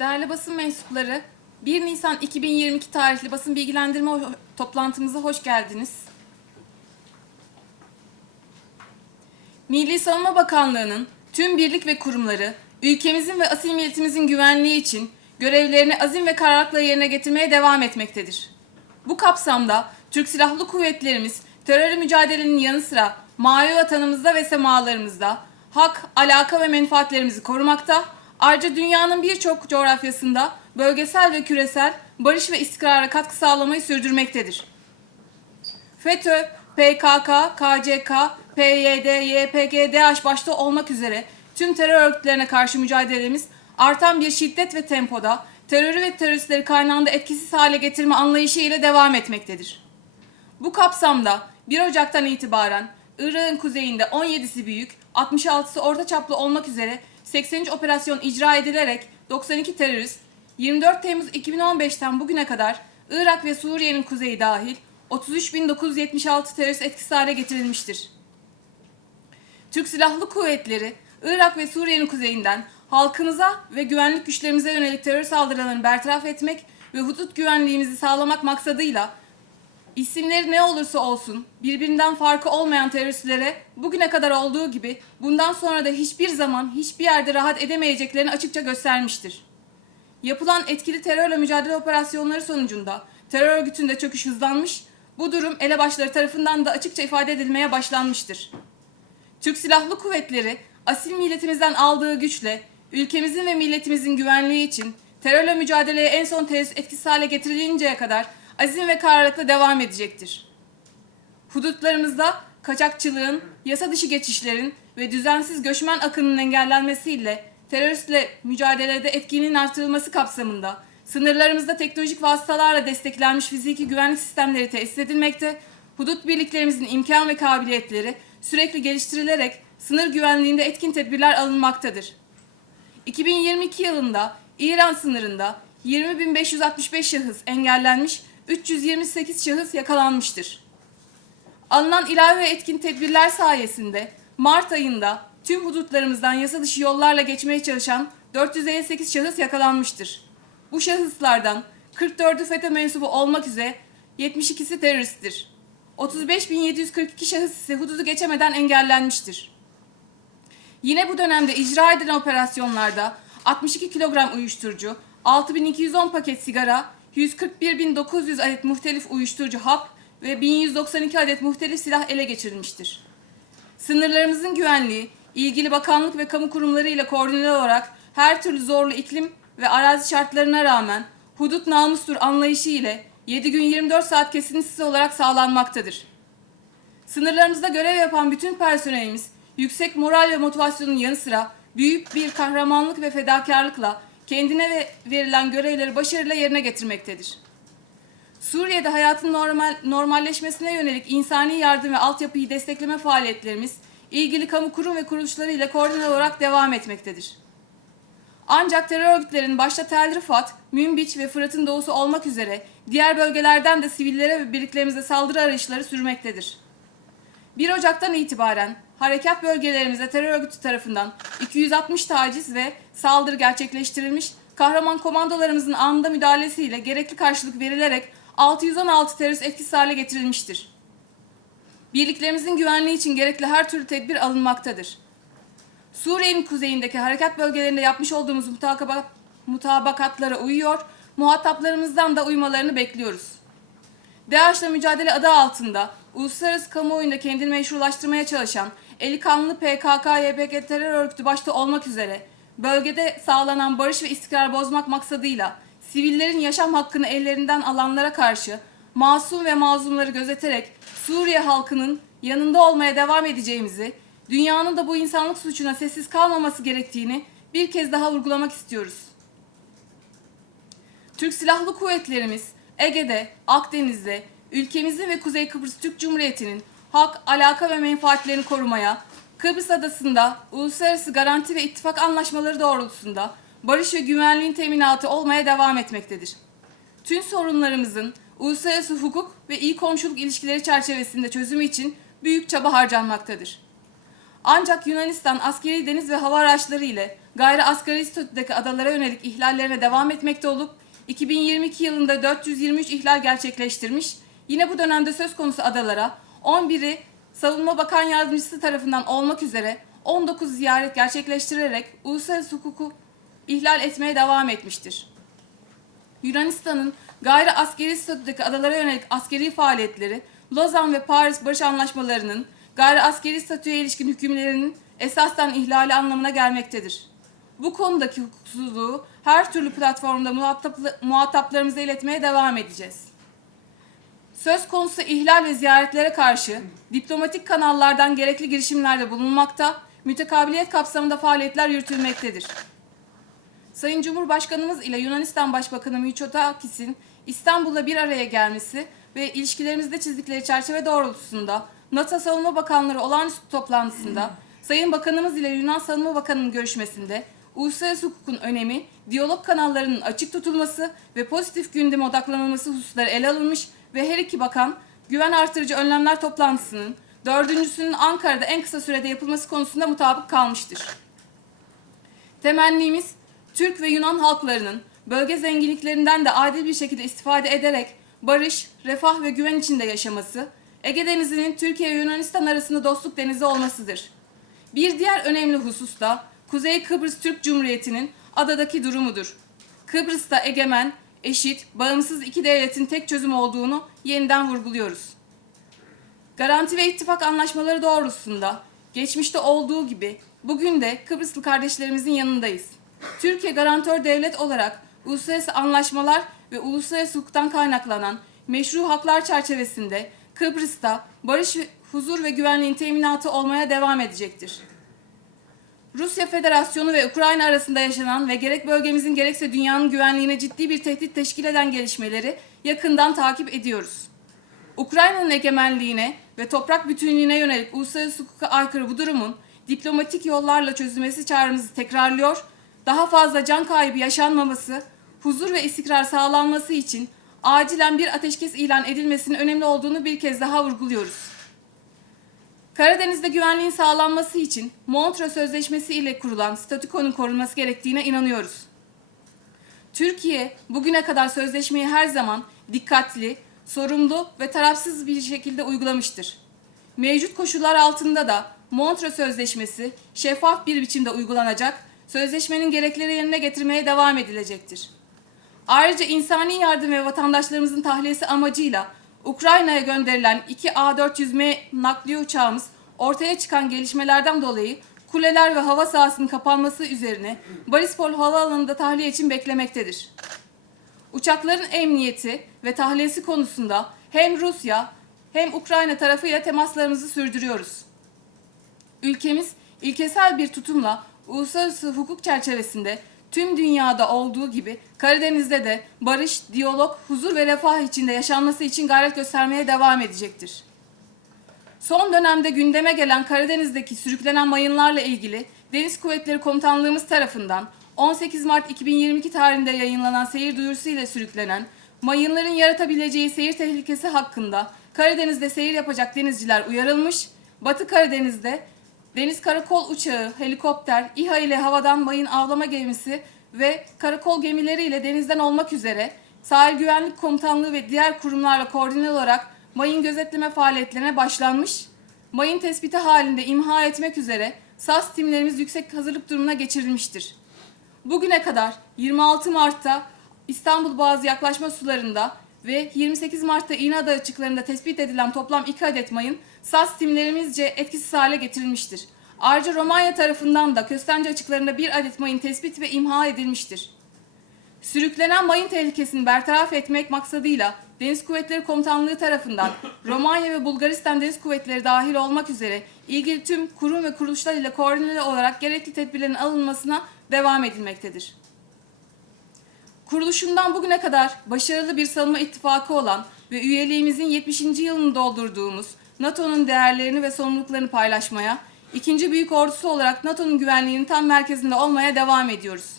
Değerli basın mensupları, 1 Nisan 2022 tarihli basın bilgilendirme toplantımıza hoş geldiniz. Milli Savunma Bakanlığı'nın tüm birlik ve kurumları, ülkemizin ve asil milletimizin güvenliği için görevlerini azim ve kararlılıkla yerine getirmeye devam etmektedir. Bu kapsamda Türk Silahlı Kuvvetlerimiz terörle mücadelenin yanı sıra mavi vatanımızda ve semalarımızda hak, alaka ve menfaatlerimizi korumakta, ayrıca dünyanın birçok coğrafyasında bölgesel ve küresel barış ve istikrara katkı sağlamayı sürdürmektedir. FETÖ, PKK, KCK, PYD, YPG, DH başta olmak üzere tüm terör örgütlerine karşı mücadelemiz artan bir şiddet ve tempoda terörü ve teröristleri kaynağında etkisiz hale getirme anlayışı ile devam etmektedir. Bu kapsamda 1 Ocak'tan itibaren Irak'ın kuzeyinde 17'si büyük, 66'sı orta çaplı olmak üzere 83 operasyon icra edilerek 92 terörist, 24 Temmuz 2015'ten bugüne kadar Irak ve Suriye'nin kuzeyi dahil 33.976 terörist etkisiz hale getirilmiştir. Türk Silahlı Kuvvetleri, Irak ve Suriye'nin kuzeyinden halkımıza ve güvenlik güçlerimize yönelik terör saldırılarını bertaraf etmek ve hudut güvenliğimizi sağlamak maksadıyla isimleri ne olursa olsun birbirinden farkı olmayan teröristlere bugüne kadar olduğu gibi bundan sonra da hiçbir zaman hiçbir yerde rahat edemeyeceklerini açıkça göstermiştir. Yapılan etkili terörle mücadele operasyonları sonucunda terör örgütünde çöküş hızlanmış, bu durum elebaşları tarafından da açıkça ifade edilmeye başlanmıştır. Türk Silahlı Kuvvetleri asil milletimizden aldığı güçle ülkemizin ve milletimizin güvenliği için terörle mücadeleye en son terörist etkisiz hale getirilinceye kadar azim ve kararlılıkla devam edecektir. Hudutlarımızda kaçakçılığın, yasa dışı geçişlerin ve düzensiz göçmen akınının engellenmesiyle teröristle mücadelede etkinin artırılması kapsamında sınırlarımızda teknolojik vasıtalarla desteklenmiş fiziki güvenlik sistemleri tesis edilmekte, hudut birliklerimizin imkan ve kabiliyetleri sürekli geliştirilerek sınır güvenliğinde etkin tedbirler alınmaktadır. 2022 yılında İran sınırında 20.565 şahıs engellenmiş, 328 şahıs yakalanmıştır. Alınan ilave ve etkin tedbirler sayesinde Mart ayında tüm hudutlarımızdan yasa dışı yollarla geçmeye çalışan 458 şahıs yakalanmıştır. Bu şahıslardan 44'ü FETÖ mensubu olmak üzere 72'si teröristtir. 35.742 şahıs ise hududu geçemeden engellenmiştir. Yine bu dönemde icra edilen operasyonlarda 62 kilogram uyuşturucu, 6210 paket sigara, 141.900 adet muhtelif uyuşturucu hap ve 1192 adet muhtelif silah ele geçirilmiştir. Sınırlarımızın güvenliği, ilgili bakanlık ve kamu kurumları ile koordineli olarak her türlü zorlu iklim ve arazi şartlarına rağmen hudut namustur anlayışı ile 7 gün 24 saat kesintisiz olarak sağlanmaktadır. Sınırlarımızda görev yapan bütün personelimiz yüksek moral ve motivasyonun yanı sıra büyük bir kahramanlık ve fedakarlıkla kendine ve verilen görevleri başarıyla yerine getirmektedir. Suriye'de hayatın normal, normalleşmesine yönelik insani yardım ve altyapıyı destekleme faaliyetlerimiz ilgili kamu kurum ve kuruluşları ile koordine olarak devam etmektedir. Ancak terör örgütlerinin başta Tel Rifat, Münbiç ve Fırat'ın doğusu olmak üzere diğer bölgelerden de sivillere ve birliklerimize saldırı arayışları sürmektedir. 1 Ocak'tan itibaren harekat bölgelerimize terör örgütü tarafından 260 taciz ve saldırı gerçekleştirilmiş, kahraman komandolarımızın anında müdahalesiyle gerekli karşılık verilerek 616 terörist etkisiz hale getirilmiştir. Birliklerimizin güvenliği için gerekli her türlü tedbir alınmaktadır. Suriye'nin kuzeyindeki harekat bölgelerinde yapmış olduğumuz mutakabat, mutabakatlara uyuyor, muhataplarımızdan da uymalarını bekliyoruz. DAEŞ'la mücadele adı altında uluslararası kamuoyunda kendini meşrulaştırmaya çalışan eli kanlı PKK, YPG terör örgütü başta olmak üzere bölgede sağlanan barış ve istikrar bozmak maksadıyla sivillerin yaşam hakkını ellerinden alanlara karşı masum ve mazlumları gözeterek Suriye halkının yanında olmaya devam edeceğimizi, dünyanın da bu insanlık suçuna sessiz kalmaması gerektiğini bir kez daha vurgulamak istiyoruz. Türk Silahlı Kuvvetlerimiz Ege'de, Akdeniz'de, ülkemizin ve Kuzey Kıbrıs Türk Cumhuriyeti'nin hak, alaka ve menfaatlerini korumaya, Kıbrıs Adası'nda uluslararası garanti ve ittifak anlaşmaları doğrultusunda barış ve güvenliğin teminatı olmaya devam etmektedir. Tüm sorunlarımızın uluslararası hukuk ve iyi komşuluk ilişkileri çerçevesinde çözümü için büyük çaba harcanmaktadır. Ancak Yunanistan askeri deniz ve hava araçları ile gayri asgari statüdeki adalara yönelik ihlallerine devam etmekte olup 2022 yılında 423 ihlal gerçekleştirmiş. Yine bu dönemde söz konusu adalara 11'i Savunma Bakan Yardımcısı tarafından olmak üzere 19 ziyaret gerçekleştirerek uluslararası hukuku ihlal etmeye devam etmiştir. Yunanistan'ın gayri askeri statüdeki adalara yönelik askeri faaliyetleri, Lozan ve Paris Barış Anlaşmalarının gayri askeri statüye ilişkin hükümlerinin esasen ihlali anlamına gelmektedir. Bu konudaki hukuksuzluğu her türlü platformda muhataplarımıza iletmeye devam edeceğiz. Söz konusu ihlal ve ziyaretlere karşı diplomatik kanallardan gerekli girişimlerde bulunmakta, mütekabiliyet kapsamında faaliyetler yürütülmektedir. Sayın Cumhurbaşkanımız ile Yunanistan Başbakanı Mitsotakis'in İstanbul'da bir araya gelmesi ve ilişkilerimizde çizdikleri çerçeve doğrultusunda NATO Savunma Bakanları olağanüstü toplantısında Sayın Bakanımız ile Yunan Savunma Bakanı'nın görüşmesinde uluslararası hukukun önemi, diyalog kanallarının açık tutulması ve pozitif gündeme odaklanılması hususları ele alınmış ve her iki bakan güven artırıcı önlemler toplantısının dördüncüsünün Ankara'da en kısa sürede yapılması konusunda mutabık kalmıştır. Temennimiz Türk ve Yunan halklarının bölge zenginliklerinden de adil bir şekilde istifade ederek barış, refah ve güven içinde yaşaması, Ege Denizi'nin Türkiye ve Yunanistan arasında dostluk denizi olmasıdır. Bir diğer önemli husus da Kuzey Kıbrıs Türk Cumhuriyeti'nin adadaki durumudur. Kıbrıs'ta egemen, eşit, bağımsız iki devletin tek çözüm olduğunu yeniden vurguluyoruz. Garanti ve ittifak anlaşmaları doğrultusunda geçmişte olduğu gibi bugün de Kıbrıslı kardeşlerimizin yanındayız. Türkiye garantör devlet olarak uluslararası anlaşmalar ve uluslararası hukuktan kaynaklanan meşru haklar çerçevesinde Kıbrıs'ta barış, huzur ve güvenliğin teminatı olmaya devam edecektir. Rusya Federasyonu ve Ukrayna arasında yaşanan ve gerek bölgemizin gerekse dünyanın güvenliğine ciddi bir tehdit teşkil eden gelişmeleri yakından takip ediyoruz. Ukrayna'nın egemenliğine ve toprak bütünlüğüne yönelik uluslararası hukuka aykırı bu durumun diplomatik yollarla çözülmesi çağrımızı tekrarlıyor, daha fazla can kaybı yaşanmaması, huzur ve istikrar sağlanması için acilen bir ateşkes ilan edilmesinin önemli olduğunu bir kez daha vurguluyoruz. Karadeniz'de güvenliğin sağlanması için Montreux Sözleşmesi ile kurulan statükonun korunması gerektiğine inanıyoruz. Türkiye bugüne kadar sözleşmeyi her zaman dikkatli, sorumlu ve tarafsız bir şekilde uygulamıştır. Mevcut koşullar altında da Montreux Sözleşmesi şeffaf bir biçimde uygulanacak, sözleşmenin gerekleri yerine getirmeye devam edilecektir. Ayrıca insani yardım ve vatandaşlarımızın tahliyesi amacıyla Ukrayna'ya gönderilen 2 A400M nakliye uçağımız ortaya çıkan gelişmelerden dolayı kuleler ve hava sahasının kapanması üzerine Borispol Havaalanı'nda tahliye için beklemektedir. Uçakların emniyeti ve tahliyesi konusunda hem Rusya hem Ukrayna tarafıyla temaslarımızı sürdürüyoruz. Ülkemiz ilkesel bir tutumla uluslararası hukuk çerçevesinde tüm dünyada olduğu gibi Karadeniz'de de barış, diyalog, huzur ve refah içinde yaşanması için gayret göstermeye devam edecektir. Son dönemde gündeme gelen Karadeniz'deki sürüklenen mayınlarla ilgili Deniz Kuvvetleri Komutanlığımız tarafından 18 Mart 2022 tarihinde yayınlanan seyir duyurusu ile sürüklenen mayınların yaratabileceği seyir tehlikesi hakkında Karadeniz'de seyir yapacak denizciler uyarılmış, Batı Karadeniz'de deniz karakol uçağı, helikopter, İHA ile havadan mayın avlama gemisi ve karakol gemileriyle denizden olmak üzere Sahil Güvenlik Komutanlığı ve diğer kurumlarla koordine olarak mayın gözetleme faaliyetlerine başlanmış. Mayın tespiti halinde imha etmek üzere SAS timlerimiz yüksek hazırlık durumuna geçirilmiştir. Bugüne kadar 26 Mart'ta İstanbul Boğazı yaklaşma sularında ve 28 Mart'ta İğneada açıklarında tespit edilen toplam 2 adet mayın SAS timlerimizce etkisiz hale getirilmiştir. Ayrıca Romanya tarafından da Köstence açıklarında bir adet mayın tespit ve imha edilmiştir. Sürüklenen mayın tehlikesini bertaraf etmek maksadıyla Deniz Kuvvetleri Komutanlığı tarafından Romanya ve Bulgaristan Deniz Kuvvetleri dahil olmak üzere ilgili tüm kurum ve kuruluşlar ile koordineli olarak gerekli tedbirlerin alınmasına devam edilmektedir. Kuruluşundan bugüne kadar başarılı bir savunma ittifakı olan ve üyeliğimizin 70. yılını doldurduğumuz NATO'nun değerlerini ve sorumluluklarını paylaşmaya, ikinci büyük ordusu olarak NATO'nun güvenliğinin tam merkezinde olmaya devam ediyoruz.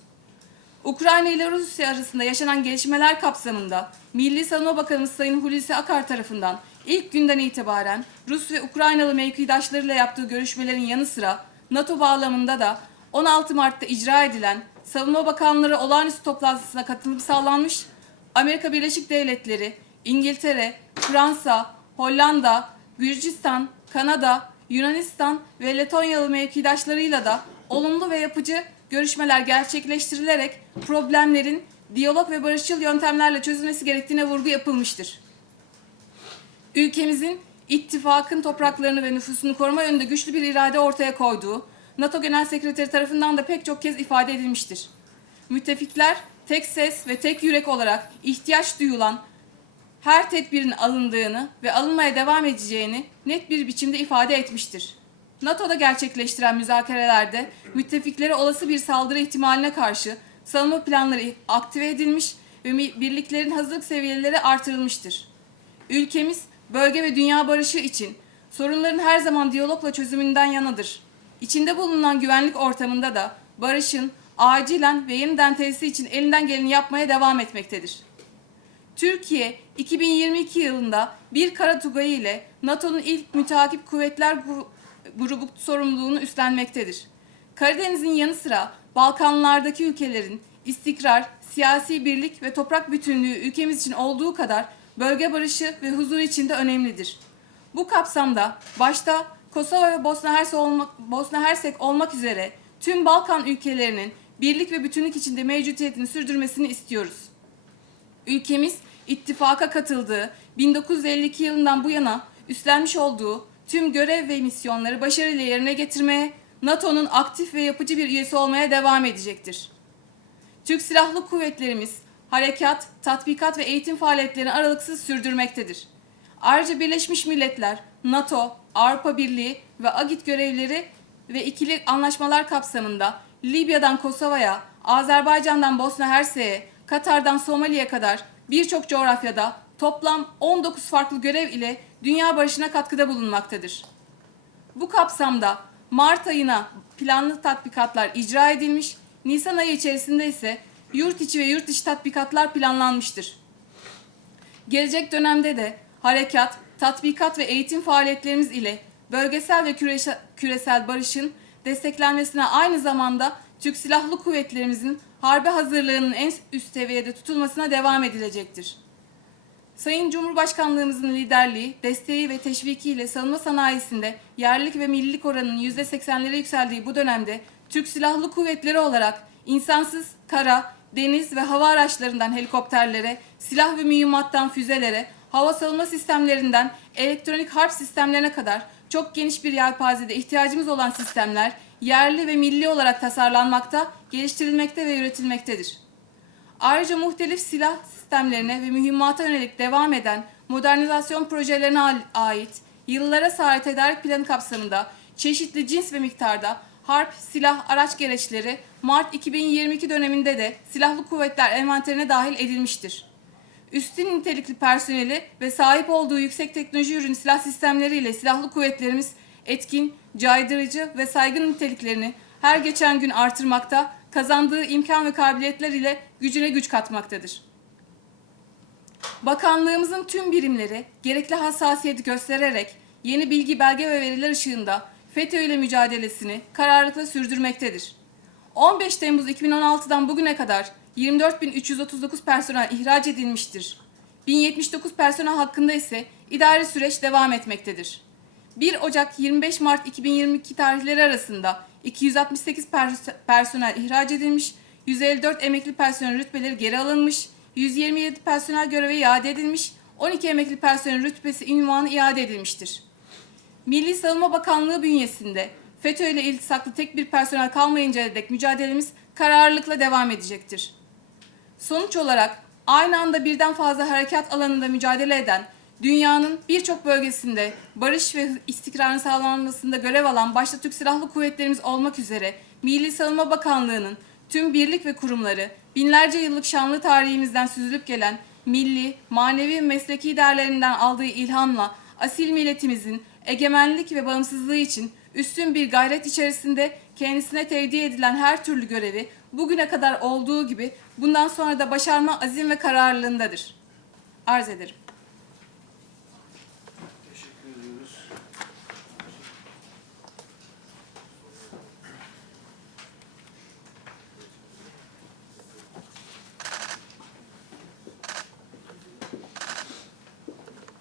Ukrayna ile Rusya arasında yaşanan gelişmeler kapsamında Milli Savunma Bakanımız Sayın Hulusi Akar tarafından ilk günden itibaren Rus ve Ukraynalı mevkidaşlarıyla yaptığı görüşmelerin yanı sıra NATO bağlamında da 16 Mart'ta icra edilen Savunma Bakanları Olağanüstü Toplantısına katılım sağlanmış, Amerika Birleşik Devletleri, İngiltere, Fransa, Hollanda, Gürcistan, Kanada, Yunanistan ve Letonyalı mevkidaşlarıyla da olumlu ve yapıcı görüşmeler gerçekleştirilerek problemlerin diyalog ve barışçıl yöntemlerle çözülmesi gerektiğine vurgu yapılmıştır. Ülkemizin ittifakın topraklarını ve nüfusunu koruma yönünde güçlü bir irade ortaya koyduğu, NATO Genel Sekreteri tarafından da pek çok kez ifade edilmiştir. Müttefikler tek ses ve tek yürek olarak ihtiyaç duyulan her tedbirin alındığını ve alınmaya devam edeceğini net bir biçimde ifade etmiştir. NATO'da gerçekleştiren müzakerelerde müttefiklere olası bir saldırı ihtimaline karşı savunma planları aktive edilmiş ve birliklerin hazırlık seviyeleri artırılmıştır. Ülkemiz bölge ve dünya barışı için sorunların her zaman diyalogla çözümünden yanadır. İçinde bulunan güvenlik ortamında da barışın acilen ve yeniden tesisi için elinden geleni yapmaya devam etmektedir. Türkiye 2022 yılında bir kara tugayı ile NATO'nun ilk müteakip kuvvetler gru- grubu sorumluluğunu üstlenmektedir. Karadeniz'in yanı sıra Balkanlardaki ülkelerin istikrar, siyasi birlik ve toprak bütünlüğü ülkemiz için olduğu kadar bölge barışı ve huzur için de önemlidir. Bu kapsamda başta Kosova ve Bosna Hersek olmak, Bosna Hersek olmak üzere tüm Balkan ülkelerinin birlik ve bütünlük içinde mevcutiyetini sürdürmesini istiyoruz. Ülkemiz ittifaka katıldığı 1952 yılından bu yana üstlenmiş olduğu tüm görev ve misyonları başarıyla yerine getirmeye, NATO'nun aktif ve yapıcı bir üyesi olmaya devam edecektir. Türk Silahlı Kuvvetlerimiz harekat, tatbikat ve eğitim faaliyetlerini aralıksız sürdürmektedir. Ayrıca Birleşmiş Milletler, NATO, Avrupa Birliği ve AGİT görevleri ve ikili anlaşmalar kapsamında Libya'dan Kosova'ya, Azerbaycan'dan Bosna Hersek'e, Katar'dan Somali'ye kadar birçok coğrafyada toplam 19 farklı görev ile dünya barışına katkıda bulunmaktadır. Bu kapsamda Mart ayına planlı tatbikatlar icra edilmiş, Nisan ayı içerisinde ise yurt içi ve yurt dışı tatbikatlar planlanmıştır. Gelecek dönemde de harekat, tatbikat ve eğitim faaliyetlerimiz ile bölgesel ve küresel, barışın desteklenmesine aynı zamanda Türk Silahlı Kuvvetlerimizin harbe hazırlığının en üst seviyede tutulmasına devam edilecektir. Sayın Cumhurbaşkanlığımızın liderliği, desteği ve teşvikiyle savunma sanayisinde yerlilik ve millilik oranının %80'lere yükseldiği bu dönemde Türk Silahlı Kuvvetleri olarak insansız kara, deniz ve hava araçlarından helikopterlere, silah ve mühimmattan füzelere, hava savunma sistemlerinden elektronik harp sistemlerine kadar çok geniş bir yelpazede ihtiyacımız olan sistemler yerli ve milli olarak tasarlanmakta, geliştirilmekte ve üretilmektedir. Ayrıca muhtelif silah sistemlerine ve mühimmata yönelik devam eden modernizasyon projelerine ait yıllara sahip tedarik planı kapsamında çeşitli cins ve miktarda harp, silah, araç gereçleri Mart 2022 döneminde de silahlı kuvvetler envanterine dahil edilmiştir. Üstün nitelikli personeli ve sahip olduğu yüksek teknoloji ürün silah sistemleriyle silahlı kuvvetlerimiz etkin, caydırıcı ve saygın niteliklerini her geçen gün artırmakta, kazandığı imkan ve kabiliyetler ile gücüne güç katmaktadır. Bakanlığımızın tüm birimleri gerekli hassasiyeti göstererek yeni bilgi, belge ve veriler ışığında FETÖ ile mücadelesini kararlılıkla sürdürmektedir. 15 Temmuz 2016'dan bugüne kadar 24.339 personel ihraç edilmiştir. 1079 personel hakkında ise idari süreç devam etmektedir. 1 Ocak 25 Mart 2022 tarihleri arasında 268 pers- personel ihraç edilmiş, 154 emekli personel rütbeleri geri alınmış, 127 personel görevi iade edilmiş, 12 emekli personel rütbesi ünvanı iade edilmiştir. Milli Savunma Bakanlığı bünyesinde FETÖ ile iltisaklı tek bir personel kalmayıncaya dek mücadelemiz kararlılıkla devam edecektir. Sonuç olarak aynı anda birden fazla harekat alanında mücadele eden, dünyanın birçok bölgesinde barış ve istikrarın sağlanmasında görev alan başta Türk Silahlı Kuvvetlerimiz olmak üzere Milli Savunma Bakanlığı'nın tüm birlik ve kurumları binlerce yıllık şanlı tarihimizden süzülüp gelen milli, manevi ve mesleki değerlerinden aldığı ilhamla asil milletimizin egemenlik ve bağımsızlığı için üstün bir gayret içerisinde kendisine tevdi edilen her türlü görevi bugüne kadar olduğu gibi bundan sonra da başarma azim ve kararlılığındadır. Arz ederim.